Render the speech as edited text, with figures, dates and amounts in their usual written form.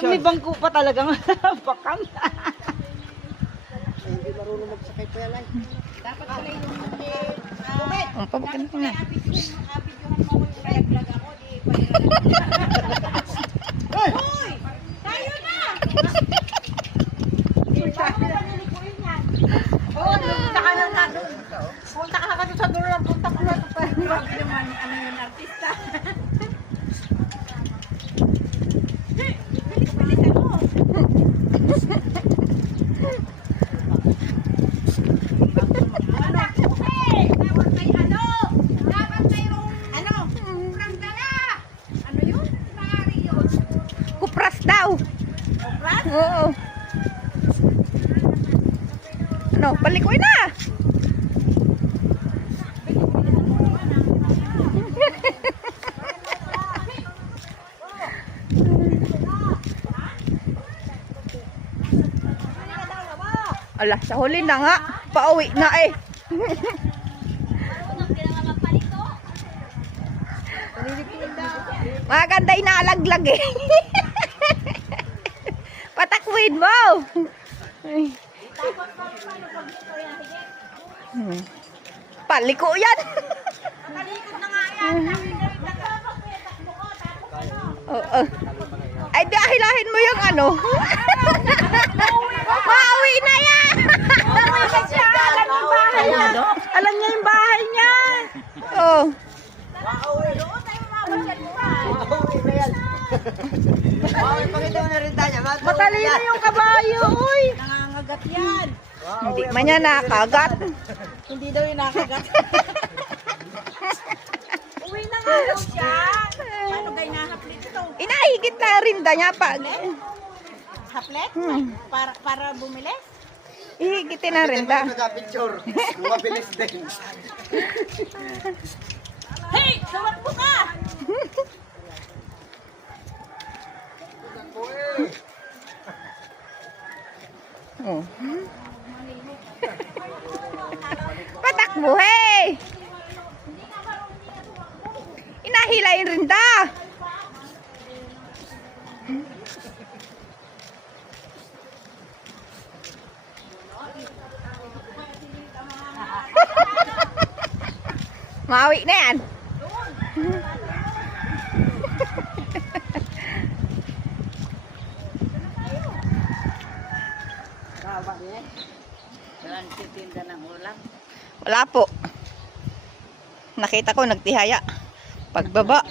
may bangko pa talagang bakang. Hindi marunong magsakay pa yan ay. Dapat pala yung Ang pabagkan ko na. makabidyohan mo yung vlog ako, di pa Hoy! Tayo na! Punta ka na doon. Punta ka na kasi sa dulo. Punta ko na. Grabe naman, ano yung artista. Bilisan mo. Dapat mayroong kurang dala. Ano yun? Maaari yun. Kupras daw. Kupras? Oo. Ano, palikoy na. Ala, sa huli na nga. Pauwi na eh. Maganda yung naalaglag eh. Patakwin mo. Ay. Paliko yan. Talikod na nga yan. Takbo ko, tapos ano? Oo. Ay, dahilahin mo yung ano. Mauwi na yan. Uwi na siya. Alam yung bahay niya. Alam niya yung bahay niya. Oh. Doon tayo mamasyal mo ba? Pauwi na yan. Pauwi pa kita na rin tayo. Matalino yung kabayo, uy. Nangangagat yan. Hindi man niya nakagat. Hindi daw yung nakagat. Uwi na nga daw siya. Paano kayo nahaplit ito? Inahigit na rin da niya pa. Haplet? Para bumili? Ihigitin na rin da. Nagka-picture. Mabilis din. Hey! Sawat mo ka! Oh. Patakbo, hey! Inahilayin rin da. Mawi na yan. Baba niya. Walang titinda ng ulam. Wala po. Nakita ko nagtihaya. Pagbaba.